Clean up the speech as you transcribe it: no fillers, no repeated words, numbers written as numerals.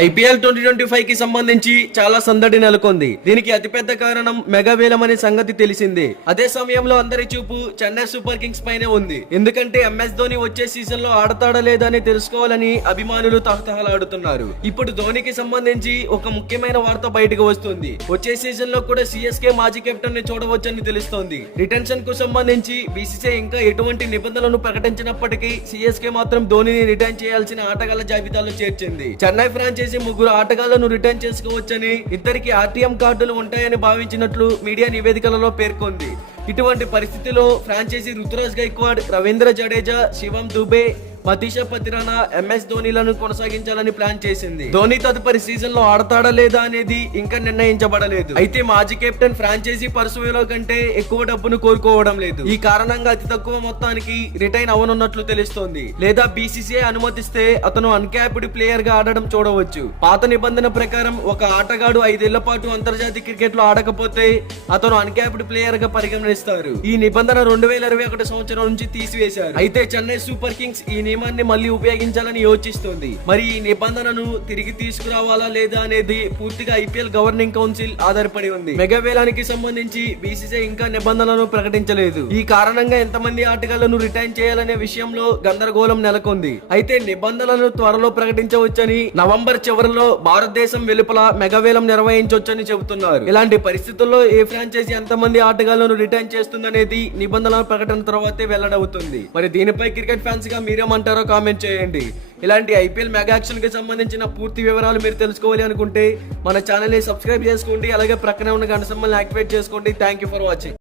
IPL 2025 కి సంబంధించి చాలా సందడి నెలకొంది. దీనికి అతిపెద్ద కారణం మెగా వేలం అనే సంగతి తెలిసిందే. అదే సమయంలో అందరి చూపు చెన్నై సూపర్ కింగ్స్ పైనే ఉంది. ఎందుకంటే ఎంఎస్ ధోని వచ్చే సీజన్ లో ఆడతాడా లేదా అని తెలుసుకోవాలని అభిమానులు తహతహలాడుతున్నారు. ఇప్పుడు ధోనికి సంబంధించి ఒక ముఖ్యమైన వార్త బయటకు వస్తుంది. వచ్చే సీజన్ లో కూడా సిఎస్కే మాజీ కెప్టెన్ ని చూడవచ్చని తెలుస్తోంది. రిటెన్షన్ కు సంబంధించి బీసీసీఐ ఇంకా ఎటువంటి నిబంధనలను ప్రకటించినప్పటికీ సిఎస్కే మాత్రం ధోనిని రిటైన్ చేయాల్సిన ఆటగాళ్ల జాబితాలో చేర్చింది. చెన్నై ఫ్రాంచైజీ ముగ్గురు ఆటగాళ్లను రిటర్న్ చేసుకోవచ్చని, ఇద్దరికి ఆర్టీఎం కార్డులు ఉంటాయని భావించినట్లు మీడియా నివేదికలలో పేర్కొంది. ఇటువంటి పరిస్థితిలో ఫ్రాంచైజీ రుతురాజ్ గైక్వాడ్, రవీంద్ర జడేజా, శివం దుబే, మతీషా పతిరానా, ఎంఎస్ ధోనిలను కొనసాగించాలని ప్లాన్ చేసింది. ధోని తదుపరి సీజన్ లో ఆడతాడా లేదా అనేది ఇంకా నిర్ణయించబడలేదు. అయితే మాజీ కెప్టెన్ ఫ్రాంచైజీ పర్సువేలో కంటే ఎక్కువ డబ్బును కోరుకోవడం లేదు. ఈ కారణంగా అతి తక్కువ మొత్తానికి రిటైన్ అవనున్నట్లు తెలుస్తోంది. లేదా బీసీసీఐ అనుమతిస్తే అతను అన్క్యాప్డ్ ప్లేయర్ గా ఆడడం చూడవచ్చు. పాత నిబంధన ప్రకారం ఒక ఆటగాడు 5 ఏళ్ల పాటు అంతర్జాతీయ క్రికెట్ లో ఆడకపోతే అతను అన్క్యాప్డ్ ప్లేయర్ గా పరిగణిస్తారు. ఈ నిబంధన 2021 సంవత్సరం నుంచి తీసివేశారు. అయితే చెన్నై సూపర్ కింగ్స్ ఈ నియమాన్ని మళ్ళీ ఉపయోగించాలని యోచిస్తుంది. మరి ఈ నిబంధనను తిరిగి తీసుకురావాలా లేదా అనేది పూర్తిగా ఐపీఎల్ గవర్నింగ్ కౌన్సిల్ ఆధారపడి ఉంది. మెగా వేలానికి సంబంధించి బీసీసీఐ ఇంకా నిబంధనలను ప్రకటించలేదు. ఈ కారణంగా ఎంతమంది ఆటగాళ్లను రిటైన్ చేయాలనే విషయంలో గందరగోళం నెలకొంది. అయితే నిబంధనలను త్వరలో ప్రకటించవచ్చని, నవంబర్ చివరిలో భారతదేశం వెలుపల మెగా వేలం నిర్వహించవచ్చని చెబుతున్నారు. ఇలాంటి పరిస్థితుల్లో ఏ ఫ్రాంచైజీ ఎంతమంది ఆటగాళ్లను రిటైన్ చేస్తుందనేది నిబంధనల ప్రకటన తర్వాతే వెల్లడవుతుంది. మరి దీనిపై క్రికెట్ ఫ్యాన్స్ గా మీరేమంటారో కామెంట్ చేయండి. ఇలాంటి ఐపీఎల్ మెగా యాక్షన్ కి సంబంధించిన పూర్తి వివరాలు మీరు తెలుసుకోవాలి అనుకుంటే మన ఛానల్ ని సబ్స్క్రైబ్ చేసుకోండి. అలాగే ప్రక్కనే ఉన్న గంట సింబల్ ని యాక్టివేట్ చేసుకోండి. Thank you for watching.